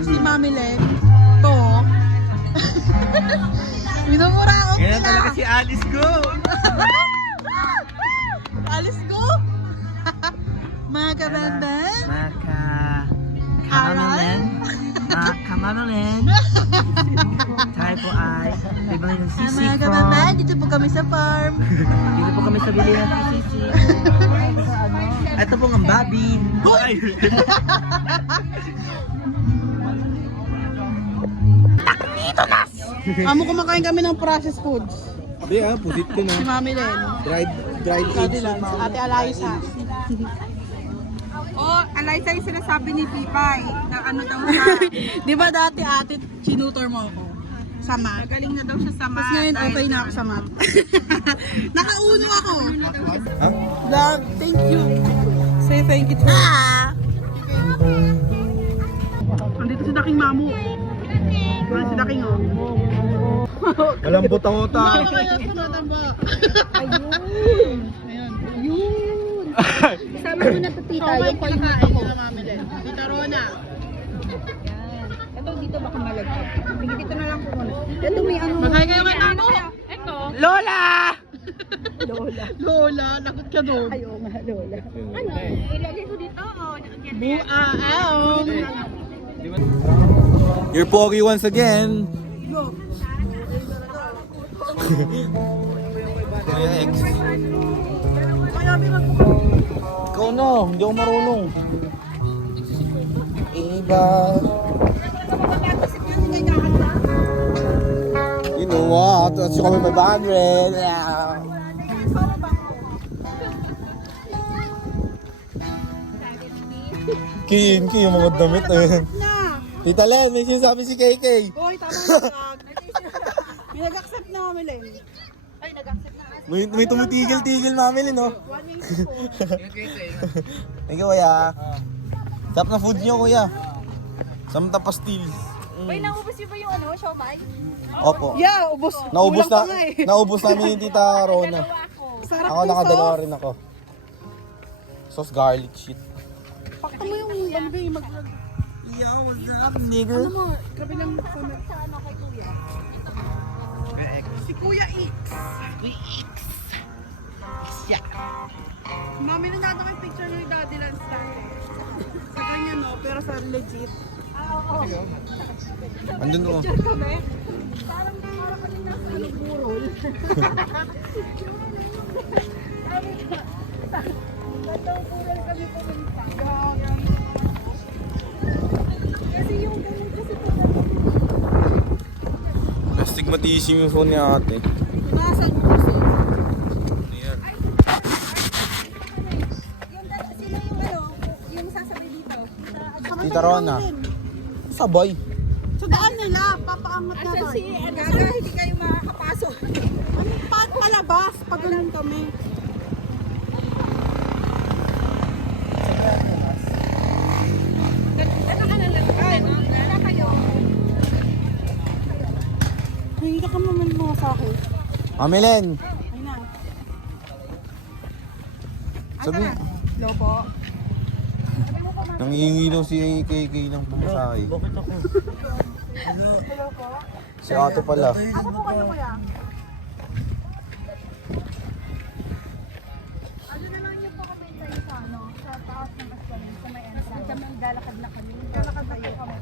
si Mami Len. To. Minumura ako Ganyan talaga si Alice Go. Alice Go. Mga kabandan. Kamamalan. Kamamalan. Tayo po ay ibang ng sisi Mga kabandan, dito po kami sa farm. Dito po kami sa bilihan ng sisi. Ito po ang Bobby. Amo kumakain kami ng processed foods. Hindi pusit ko na. Si Mami Len. Dried Ate Lance, Ate Alaysa. Oh, Alaysa yung sinasabi ni Pipay na ano daw siya. Di ba dati ate, chinutor mo ako? Sa math. Magaling na daw siya sa Tapos math. ngayon okay na ako sa math. Nakauno ako. Love, thank you. Say thank you to Andito si Daking Mamu. Si Daking oh. Malambot ang utak. Mama kaya tumatamba. Ayun. Ayun. Sama mo na to tita, Siomay yung call mo kinakain ako. nila Mami Len. Tita Rona. Ito dito baka malaglag. Sige, dito na lang po muna. Ito may ano. Magkaya kayo kay Mamu. Ito. Lola! Lola, lagot ka doon. Ayaw nga, Lola. Ano? Ilagay ko dito. Buaong. You're pogi once again. Kuya X. Ikaw na, hindi ako marunong. Iba. You know what? That's kami 500. Yeah. Kin yung mga damit na yun. Tita Len, may sinasabi si KK. Hoy, tama na. Pinag-accept na Mami Len. Ay, nag-accept na. May tumitigil-tigil Mami Len, no? Thank you, kuya. Sarap na food niyo, kuya. Samta pastil. Uy, naubos niyo ba yung ano, siomay? Opo. Yeah, ubos. Naubos Kulang pa na, nga eh. naubos namin yung Tita Rona. Sarap Ako yung nakadalawa sauce. rin ako. Sauce garlic shit. Pakta mo yung balbay, mag... Yo, what's up, nigga? Ano mo, grabe lang sa... Sa ano kay kuya? Si Kuya X. Mami, nandito ko yung picture ni Daddy Lance dati. Sa ganyan, no? Pero sa legit. Oo. Andun mo. Picture kami. Parang kami nasa ano, burol. Batang burol kami pumunta. Kasi yung ganun kasi Astigmatism yung phone ni ate. Nasaan mo kasi? Ayan. sila yung ano, yung sasabay dito. Tita Rona. Sabay. Sa daan nila, papaangat na ba? Gaga, hindi kayo makakapasok. Ano pa palabas pag ganun kami? Ano ka na lang? Ay, wala kayo. Hindi ka naman mga sa akin. Mami Len. Ayun na. Sabi, Lobo. nangihingi daw si KK ng pamasahe. Bakit ako? Si ate pala. Ako po kayo kuya. Ano na lang yung pakapin tayo sa ano, sa taas ng Aslan, sa may entrance. Kami lalakad na kami. Lalakad na kayo kami.